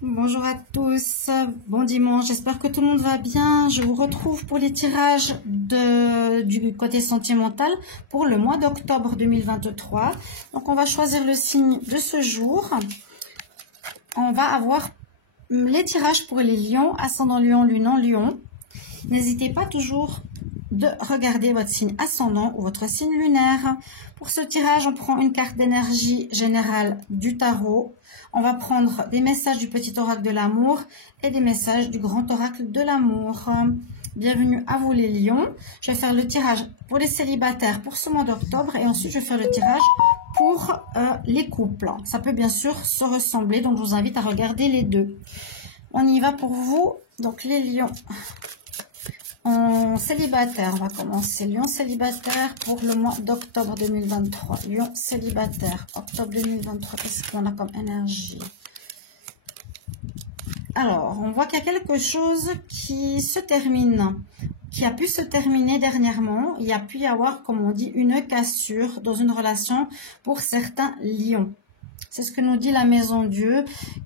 Bonjour à tous, bon dimanche, j'espère que tout le monde va bien. Je vous retrouve pour les tirages du côté sentimental pour le mois d'octobre 2023. Donc on va choisir le signe de ce jour. On va avoir les tirages pour les lions, ascendant lion, lune en lion. N'hésitez pas toujours de regarder votre signe ascendant ou votre signe lunaire. Pour ce tirage, on prend une carte d'énergie générale du tarot. On va prendre des messages du petit oracle de l'amour et des messages du grand oracle de l'amour. Bienvenue à vous les lions. Je vais faire le tirage pour les célibataires pour ce mois d'octobre et ensuite je vais faire le tirage pour les couples. Ça peut bien sûr se ressembler, donc je vous invite à regarder les deux. On y va pour vous. Donc les lions en célibataire, on va commencer. Lion célibataire pour le mois d'octobre 2023. Lion célibataire, octobre 2023, qu'est-ce qu'on a comme énergie? Alors, on voit qu'il y a quelque chose qui se termine, qui a pu se terminer dernièrement. Il y a pu y avoir, comme on dit, une cassure dans une relation pour certains lions. C'est ce que nous dit la Maison Dieu,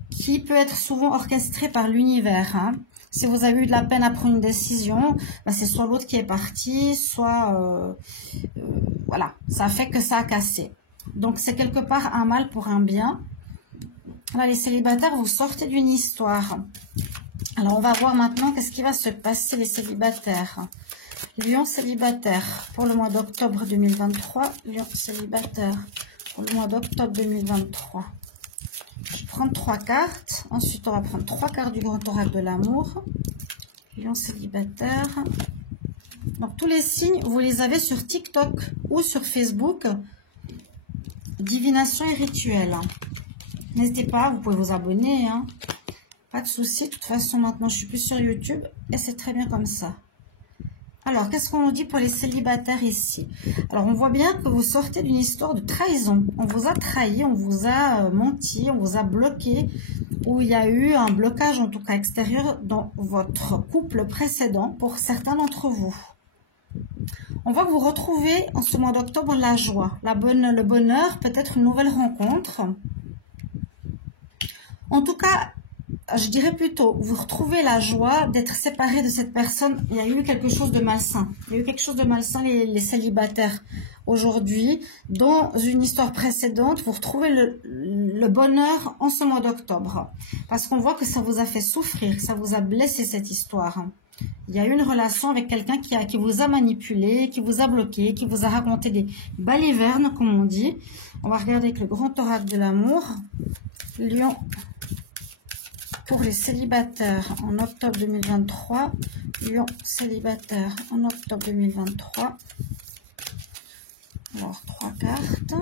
qui peut être souvent orchestrée par l'univers, hein. Si vous avez eu de la peine à prendre une décision, ben c'est soit l'autre qui est parti, soit voilà, ça fait que ça a cassé. Donc c'est quelque part un mal pour un bien. Là, les célibataires, vous sortez d'une histoire. Alors on va voir maintenant qu'est-ce qui va se passer les célibataires. Lion célibataire pour le mois d'octobre 2023. Lion célibataire pour le mois d'octobre 2023. Je vais prendre 3 cartes. Ensuite, on va prendre 3 cartes du grand oracle de l'amour. Lion célibataire. Donc, tous les signes, vous les avez sur TikTok ou sur Facebook. Divination et rituel. N'hésitez pas, vous pouvez vous abonner, hein. Pas de souci. De toute façon, maintenant, je suis plus sur YouTube et c'est très bien comme ça. Alors, qu'est-ce qu'on nous dit pour les célibataires ici? Alors, on voit bien que vous sortez d'une histoire de trahison. On vous a trahi, on vous a menti, on vous a bloqué, ou il y a eu un blocage, en tout cas extérieur, dans votre couple précédent pour certains d'entre vous. On va vous retrouver en ce mois d'octobre la joie, le bonheur, peut-être une nouvelle rencontre. En tout cas, je dirais plutôt, vous retrouvez la joie d'être séparé de cette personne. Il y a eu quelque chose de malsain. Il y a eu quelque chose de malsain, les célibataires. Aujourd'hui, dans une histoire précédente, vous retrouvez le bonheur en ce mois d'octobre. Parce qu'on voit que ça vous a fait souffrir, ça vous a blessé cette histoire. Il y a eu une relation avec quelqu'un qui vous a manipulé, qui vous a bloqué, qui vous a raconté des balivernes, comme on dit. On va regarder avec le grand oracle de l'amour. Lion. Pour les célibataires en octobre 2023, Lion célibataire en octobre 2023. Alors, 3 cartes.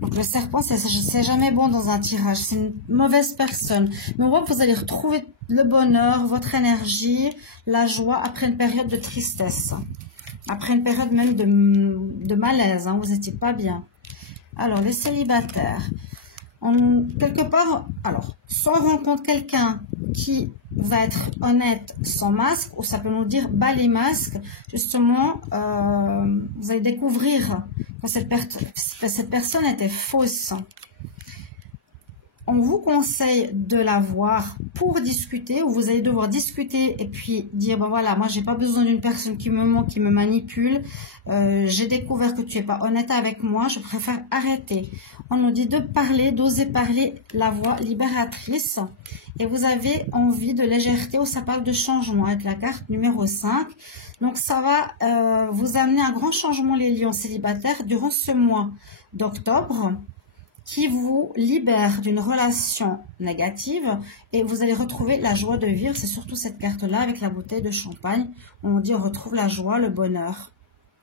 Donc, le serpent, c'est jamais bon dans un tirage. C'est une mauvaise personne. Mais on voit que vous allez retrouver le bonheur, votre énergie, la joie après une période de tristesse. Après une période même de malaise, hein, vous n'étiez pas bien. Alors, les célibataires. Quelque part, alors, soit on rencontre quelqu'un qui va être honnête sans masque, ou ça peut nous dire bas les masques, justement, vous allez découvrir que cette personne était fausse. On vous conseille de la voir pour discuter, ou vous allez devoir discuter et puis dire, ben voilà, moi j'ai pas besoin d'une personne qui me ment, qui me manipule, j'ai découvert que tu es pas honnête avec moi, je préfère arrêter. On nous dit de parler, d'oser parler, la voix libératrice, et vous avez envie de légèreté ou ça parle de changement avec la carte numéro 5. Donc ça va vous amener un grand changement les lions célibataires durant ce mois d'octobre, qui vous libère d'une relation négative et vous allez retrouver la joie de vivre. C'est surtout cette carte-là avec la bouteille de champagne. On dit on retrouve la joie, le bonheur.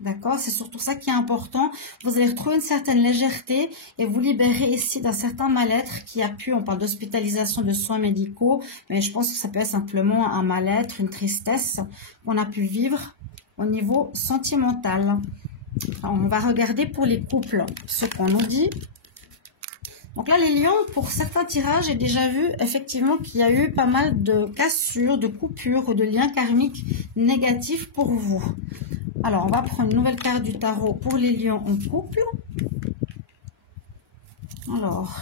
D'accord? C'est surtout ça qui est important. Vous allez retrouver une certaine légèreté et vous libérer ici d'un certain mal-être qui a pu, on parle d'hospitalisation, de soins médicaux, mais je pense que ça peut être simplement un mal-être, une tristesse qu'on a pu vivre au niveau sentimental. Alors, on va regarder pour les couples ce qu'on nous dit. Donc là, les lions, pour certains tirages, j'ai déjà vu effectivement qu'il y a eu pas mal de cassures, de coupures ou de liens karmiques négatifs pour vous. Alors, on va prendre une nouvelle carte du tarot pour les lions en couple. Alors,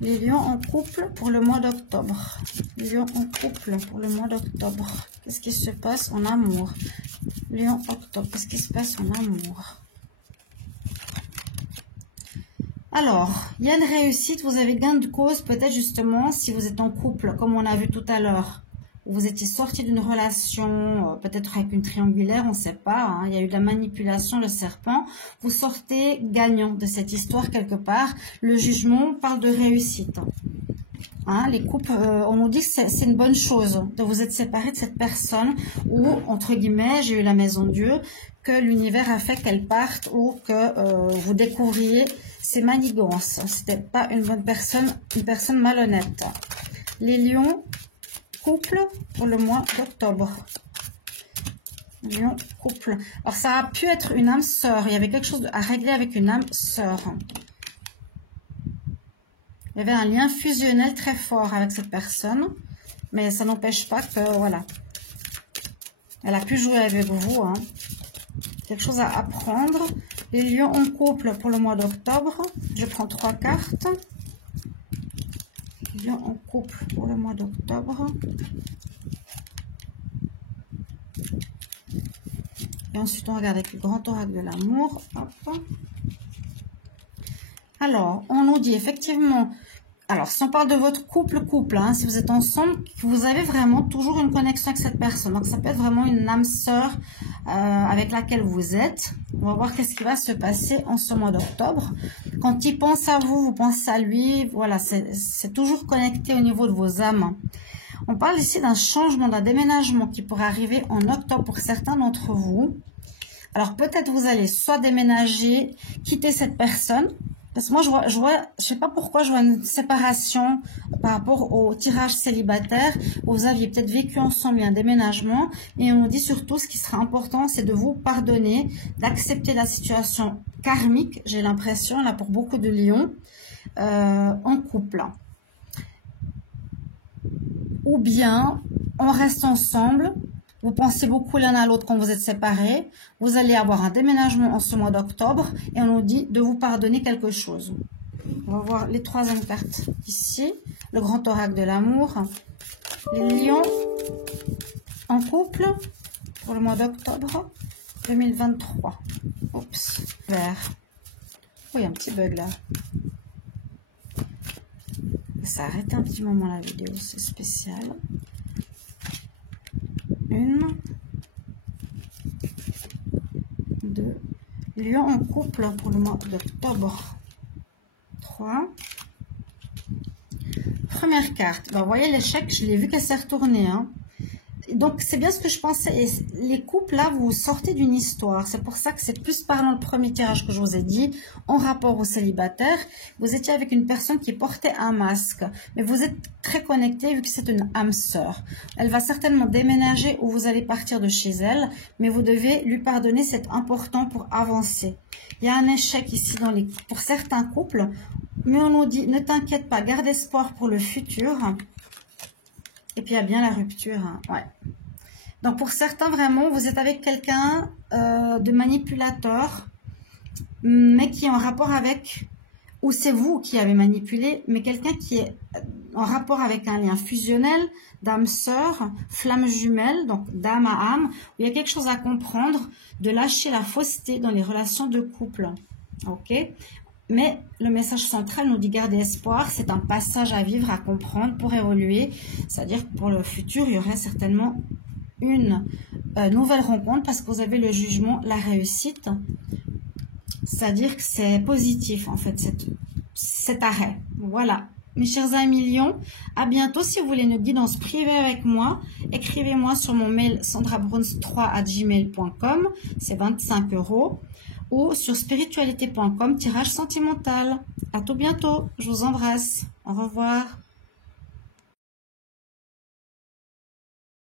Les lions en couple pour le mois d'octobre. Lions en couple pour le mois d'octobre. Qu'est-ce qui se passe en amour? Lion octobre, qu'est-ce qui se passe en amour? Alors, il y a une réussite, vous avez gain de cause, peut-être justement, si vous êtes en couple, comme on a vu tout à l'heure. Vous étiez sorti d'une relation, peut-être avec une triangulaire, on ne sait pas. Hein, il y a eu de la manipulation, le serpent. Vous sortez gagnant de cette histoire quelque part. Le jugement parle de réussite. Hein, les couples, on nous dit que c'est une bonne chose de vous être séparés de cette personne ou, entre guillemets, j'ai eu la maison Dieu, que l'univers a fait qu'elle parte ou que vous découvriez ses manigances. C'était pas une bonne personne, une personne malhonnête. Les lions, couple pour le mois d'octobre. Lion, couple. Alors, ça a pu être une âme sœur. Il y avait quelque chose à régler avec une âme sœur. Il y avait un lien fusionnel très fort avec cette personne. Mais ça n'empêche pas que, voilà. Elle a pu jouer avec vous. Hein. Quelque chose à apprendre. Les lions en couple pour le mois d'octobre. Je prends 3 cartes. Lion en couple pour le mois d'octobre. Et ensuite, on regarde avec le grand oracle de l'amour. Alors, on nous dit effectivement... Alors, si on parle de votre couple, hein, si vous êtes ensemble, vous avez vraiment toujours une connexion avec cette personne. Donc, ça peut être vraiment une âme sœur avec laquelle vous êtes. On va voir qu'est-ce qui va se passer en ce mois d'octobre. Quand il pense à vous, vous pensez à lui. Voilà, c'est toujours connecté au niveau de vos âmes. On parle ici d'un changement, d'un déménagement qui pourrait arriver en octobre pour certains d'entre vous. Alors, peut-être vous allez soit déménager, quitter cette personne. Parce que moi, je sais pas pourquoi, je vois une séparation par rapport au tirage célibataire. Vous aviez peut-être vécu ensemble un déménagement. Et on nous dit surtout, ce qui sera important, c'est de vous pardonner, d'accepter la situation karmique, j'ai l'impression, là, pour beaucoup de lions, en couple. Ou bien, on reste ensemble. Vous pensez beaucoup l'un à l'autre quand vous êtes séparés. Vous allez avoir un déménagement en ce mois d'octobre. Et on nous dit de vous pardonner quelque chose. On va voir les troisièmes cartes ici. Le grand oracle de l'amour. Les lions en couple pour le mois d'octobre 2023. Oups, vert. Oh, il y a un petit bug là. Ça arrête un petit moment la vidéo, c'est spécial. Une, 2, lion en couple pour le mois d'octobre. 3. Première carte. Ben, vous voyez l'échec, je l'ai vu qu'elle s'est retournée. Hein. Donc, c'est bien ce que je pensais. Et les couples, là, vous sortez d'une histoire. C'est pour ça que c'est plus parlant le premier tirage que je vous ai dit, en rapport au célibataire. Vous étiez avec une personne qui portait un masque. Mais vous êtes très connecté vu que c'est une âme sœur. Elle va certainement déménager ou vous allez partir de chez elle. Mais vous devez lui pardonner, c'est important pour avancer. Il y a un échec ici pour certains couples. Mais on nous dit, ne t'inquiète pas, garde espoir pour le futur. Et puis, il y a bien la rupture. Hein. Ouais. Donc, pour certains, vraiment, vous êtes avec quelqu'un de manipulateur, mais qui est en rapport avec, ou c'est vous qui avez manipulé, mais quelqu'un qui est en rapport avec un lien fusionnel, d'âme sœur, flamme jumelle, donc d'âme à âme, où il y a quelque chose à comprendre, de lâcher la fausseté dans les relations de couple. Ok ? Mais le message central nous dit garder espoir, c'est un passage à vivre, à comprendre pour évoluer. C'est-à-dire que pour le futur, il y aurait certainement une nouvelle rencontre parce que vous avez le jugement, la réussite. C'est-à-dire que c'est positif en fait, cet arrêt. Voilà. Mes chers amis lions, à bientôt. Si vous voulez une guidance privée avec moi, écrivez-moi sur mon mail sandrabruns3@gmail.com, c'est 25 € ou sur spiritualité.com, tirage sentimental. À tout bientôt, je vous embrasse. Au revoir.